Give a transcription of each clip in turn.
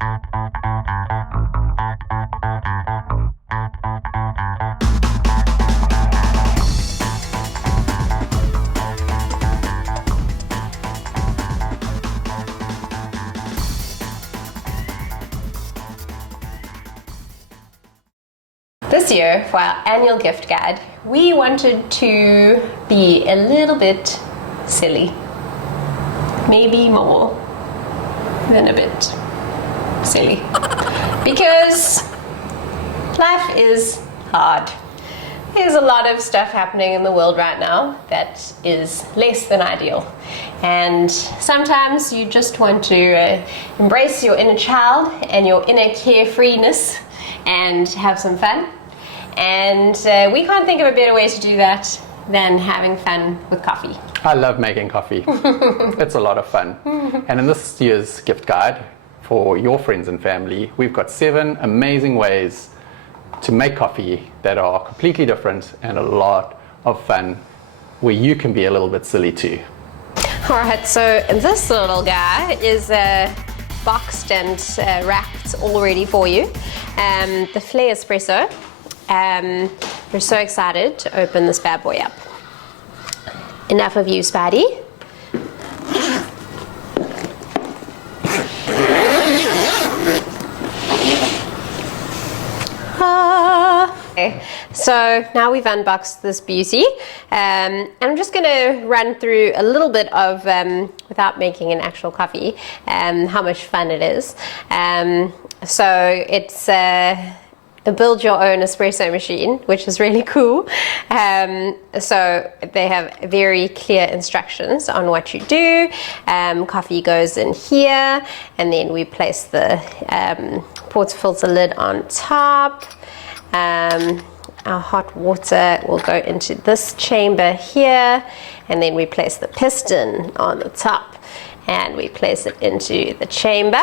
This year, for our annual gift guide, we wanted to be a little bit silly. Maybe more than a bit silly. Because life is hard. There's a lot of stuff happening in the world right now that is less than ideal. And sometimes you just want to embrace your inner child and your inner carefreeness and have some fun. And we can't think of a better way to do that than having fun with coffee. I love making coffee. It's a lot of fun. And in this year's gift guide for your friends and family, we've got 7 amazing ways to make coffee that are completely different and a lot of fun, where you can be a little bit silly too. Alright, so this little guy is boxed and wrapped all ready for you. The Flare Espresso. We're so excited to open this bad boy up. Enough of you, Spidey. Okay, so now we've unboxed this beauty, and I'm just going to run through a little bit of, without making an actual coffee, how much fun it is. So it's a build your own espresso machine, which is really cool. So they have very clear instructions on what you do. Coffee goes in here, and then we place the portafilter lid on top. Our hot water will go into this chamber here, and then we place the piston on the top, and we place it into the chamber.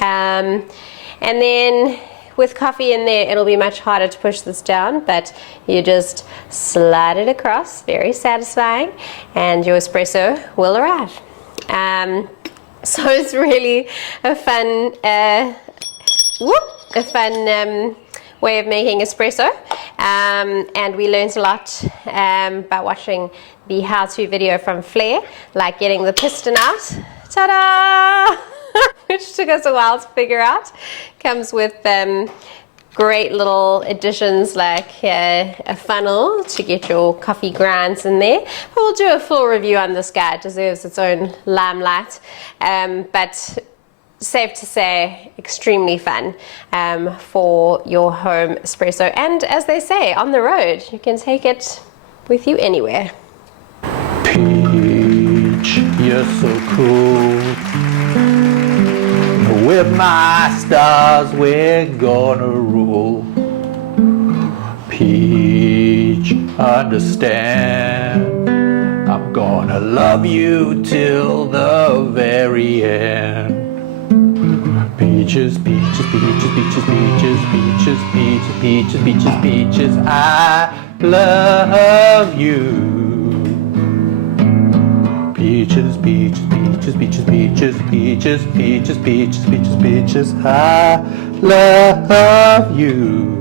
And then with coffee in there, it'll be much harder to push this down, but you just slide it across, very satisfying, and your espresso will arrive. So it's really a fun, way of making espresso, and we learned a lot by watching the how-to video from Flare, like getting the piston out. Ta-da! Which took us a while to figure out. Comes with great little additions like a funnel to get your coffee grinds in there. But we'll do a full review on this guy. It deserves its own limelight. But safe to say, extremely fun for your home espresso. And as they say, on the road, you can take it with you anywhere. Peach, you're so cool. With my stars, we're gonna rule. Peach, understand, I'm gonna love you till the very end. Peaches, peaches, peaches, peaches, peaches, peaches, peaches, peaches, peaches, peaches, I love you. Peaches, peaches, peaches, peaches, peaches, peaches, peaches, peaches, peaches, peaches, I love you.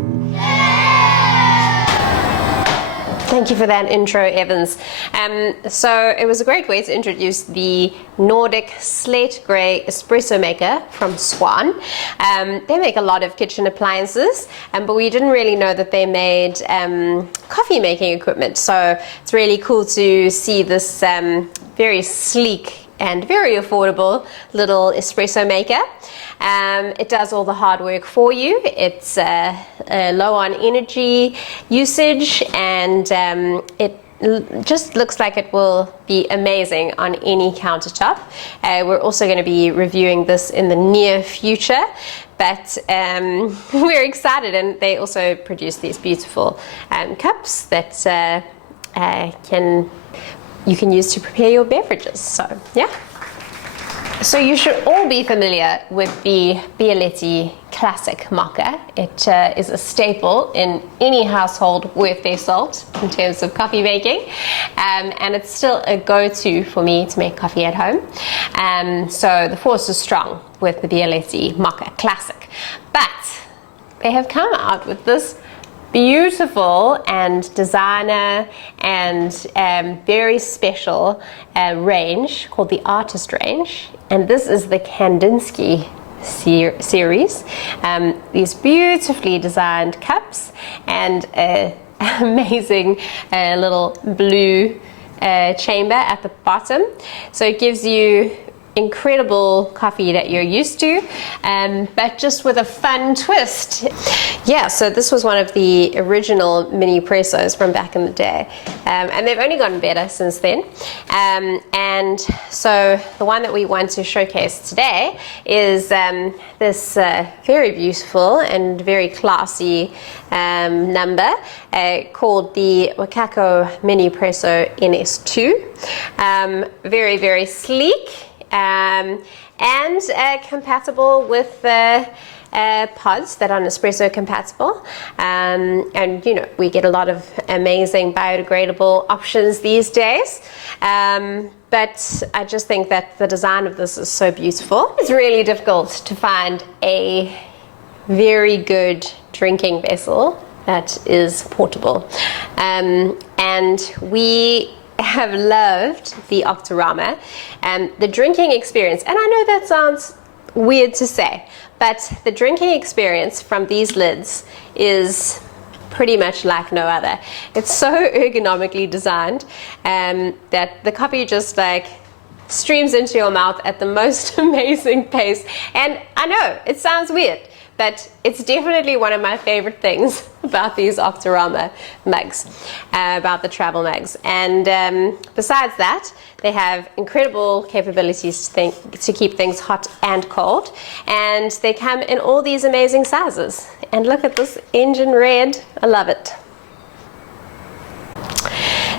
Thank you for that intro, Evans. So it was a great way to introduce the Nordic Slate Grey Espresso Maker from Swan. They make a lot of kitchen appliances, but we didn't really know that they made coffee making equipment. So it's really cool to see this very sleek and very affordable little espresso maker. It does all the hard work for you. It's low on energy usage, and it just looks like it will be amazing on any countertop. We're also going to be reviewing this in the near future, but we're excited, and they also produce these beautiful cups that you can use to prepare your beverages. So yeah. So you should all be familiar with the Bialetti Classic Mocha. It is a staple in any household worth their salt in terms of coffee making, and it's still a go-to for me to make coffee at home. So the force is strong with the Bialetti Mocha Classic, but they have come out with this beautiful and designer and very special range called the Artist Range, and this is the Kandinsky series. These beautifully designed cups and an amazing little blue chamber at the bottom, so it gives you incredible coffee that you're used to, but just with a fun twist. Yeah, so this was one of the original mini pressos from back in the day, and they've only gotten better since then. And so the one that we want to showcase today is this very beautiful and very classy number called the Wakako Mini Presso NS2. Very, very sleek. And compatible with pods that are Nespresso compatible, and you know, we get a lot of amazing biodegradable options these days, but I just think that the design of this is so beautiful. It's really difficult to find a very good drinking vessel that is portable, and we have loved the Octorama and the drinking experience. And I know that sounds weird to say, but the drinking experience from these lids is pretty much like no other. It's so ergonomically designed that the coffee just like streams into your mouth at the most amazing pace. And I know it sounds weird, but it's definitely one of my favorite things about these Octorama mugs, about the travel mugs. And besides that, they have incredible capabilities to keep things hot and cold. And they come in all these amazing sizes. And look at this engine red, I love it.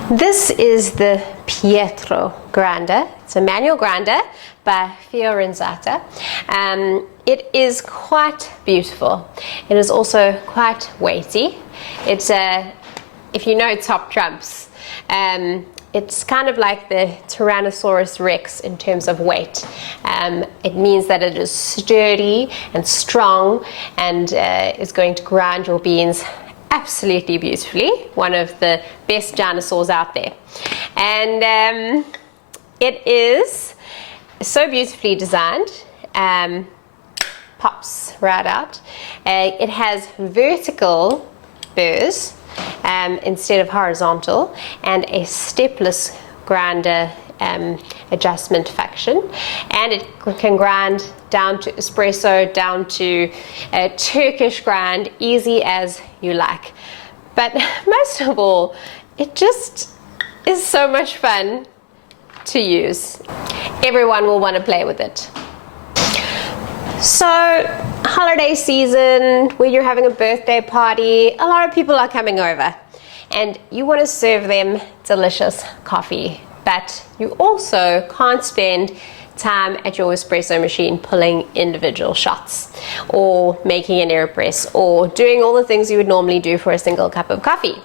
This is the Pietro Grande. It's a manual grinder by Fiorenzata. It is quite beautiful. It is also quite weighty. It's if you know top trumps, it's kind of like the Tyrannosaurus Rex in terms of weight. It means that it is sturdy and strong and is going to grind your beans absolutely beautifully. One of the best dinosaurs out there. And it is so beautifully designed. Pops right out. It has vertical burrs instead of horizontal, and a stepless grinder adjustment function, and it can grind down to espresso, down to a Turkish grind, easy as you like. But most of all, it just is so much fun to use. Everyone will want to play with it. So, holiday season, when you're having a birthday party, a lot of people are coming over and you want to serve them delicious coffee, but you also can't spend time at your espresso machine pulling individual shots or making an AeroPress or doing all the things you would normally do for a single cup of coffee.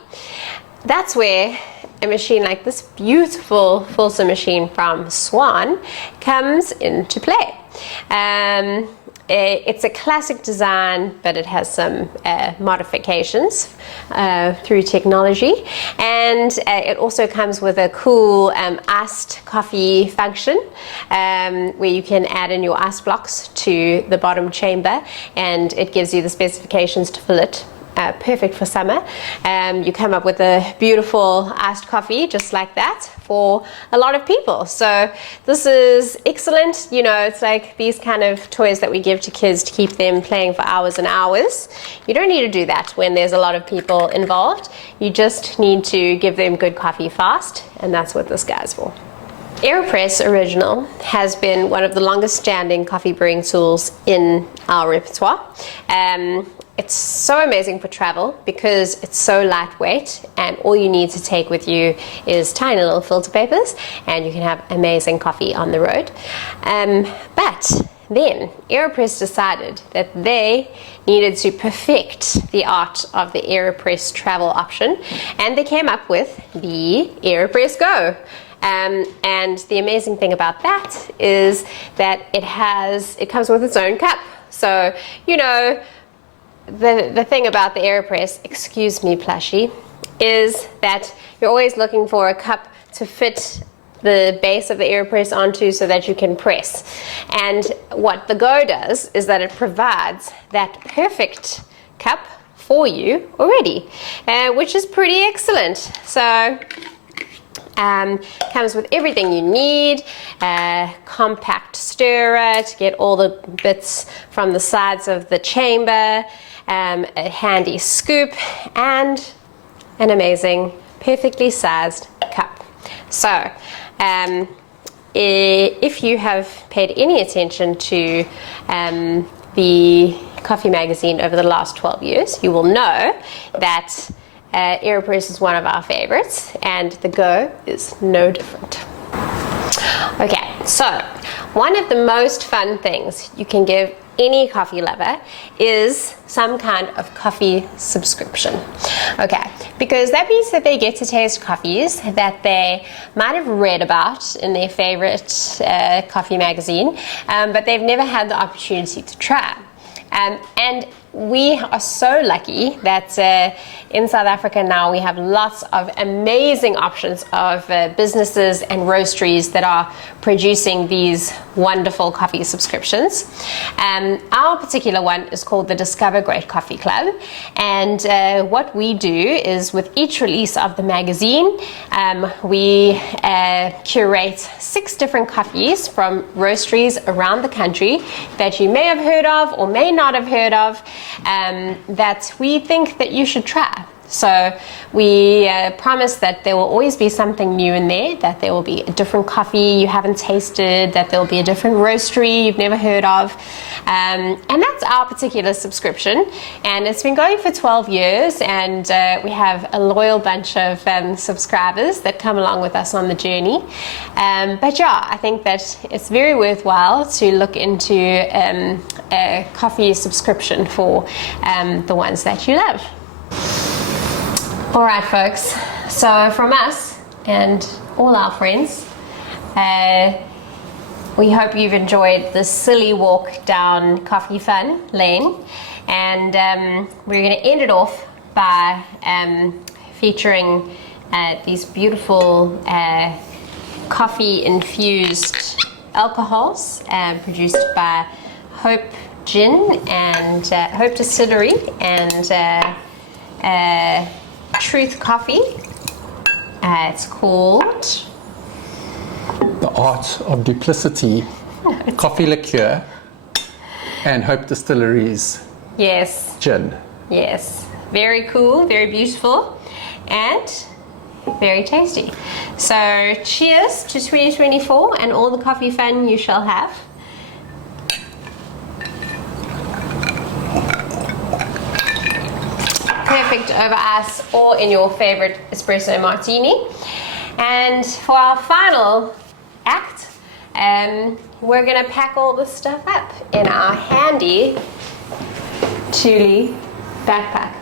That's where a machine like this beautiful Fulsa machine from Swan comes into play. It's a classic design, but it has some modifications through technology, and it also comes with a cool iced coffee function where you can add in your ice blocks to the bottom chamber, and it gives you the specifications to fill it. Perfect for summer. You come up with a beautiful iced coffee just like that for a lot of people. So this is excellent. You know, it's like these kind of toys that we give to kids to keep them playing for hours and hours. You don't need to do that when there's a lot of people involved. You just need to give them good coffee fast, and that's what this guy's for. AeroPress Original has been one of the longest standing coffee brewing tools in our repertoire. it's so amazing for travel because it's so lightweight, and all you need to take with you is tiny little filter papers, and you can have amazing coffee on the road. But then AeroPress decided that they needed to perfect the art of the AeroPress travel option, and they came up with the AeroPress Go. And the amazing thing about that is that it comes with its own cup. So, you know, the thing about the AeroPress, excuse me plushie, is that you're always looking for a cup to fit the base of the AeroPress onto so that you can press. And what the Go does is that it provides that perfect cup for you already, which is pretty excellent. So comes with everything you need, compact stirrer to get all the bits from the sides of the chamber, a handy scoop, and an amazing, perfectly sized cup. So, if you have paid any attention to the coffee magazine over the last 12 years, you will know that AeroPress is one of our favorites, and the Go is no different. Okay, so one of the most fun things you can give any coffee lover is some kind of coffee subscription. Okay, because that means that they get to taste coffees that they might have read about in their favorite coffee magazine, but they've never had the opportunity to try. And we are so lucky that in South Africa now we have lots of amazing options of businesses and roasteries that are producing these wonderful coffee subscriptions. Our particular one is called the Discover Great Coffee Club, and what we do is with each release of the magazine we curate 6 different coffees from roasteries around the country that you may have heard of or may not have heard of, that we think that you should try. So we promise that there will always be something new in there, that there will be a different coffee you haven't tasted, that there will be a different roastery you've never heard of. And that's our particular subscription. And it's been going for 12 years, and we have a loyal bunch of subscribers that come along with us on the journey. But yeah, I think that it's very worthwhile to look into a coffee subscription for the ones that you love. All right, folks, so from us and all our friends, we hope you've enjoyed this silly walk down Coffee Fun Lane, and we're going to end it off by featuring these beautiful coffee-infused alcohols produced by Hope Gin and Hope Distillery and Truth Coffee. It's called The Art of Duplicity, Coffee Liqueur, and Hope Distillery's Gin. Yes, very cool, very beautiful, and very tasty. So cheers to 2024 and all the coffee fun you shall have. Perfect over ice or in your favorite espresso martini. And for our final act, we're going to pack all this stuff up in our handy Thule backpack.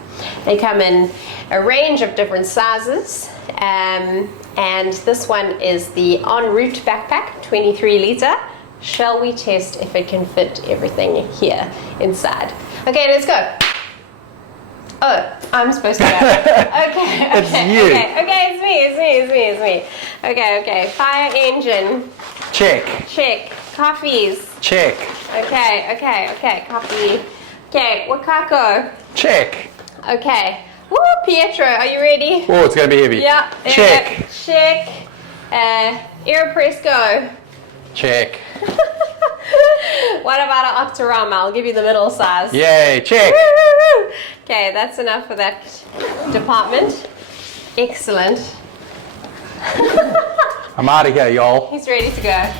They come in a range of different sizes, and this one is the en route backpack, 23 litre. Shall we test if it can fit everything here inside? Okay, let's go. Oh, I'm supposed to go. Okay, It's you. Okay, it's me. Okay, fire engine. Check. Coffees. Check. Okay, coffee. Okay, wakako. Check. Okay. Woo, Pietro, are you ready? Oh, it's going to be heavy. Yeah. Check. Check. AeroPress Go. Check. What about an Octorama? I'll give you the middle size. Yay, check. Okay, that's enough for that department. Excellent. I'm out of here, y'all. He's ready to go.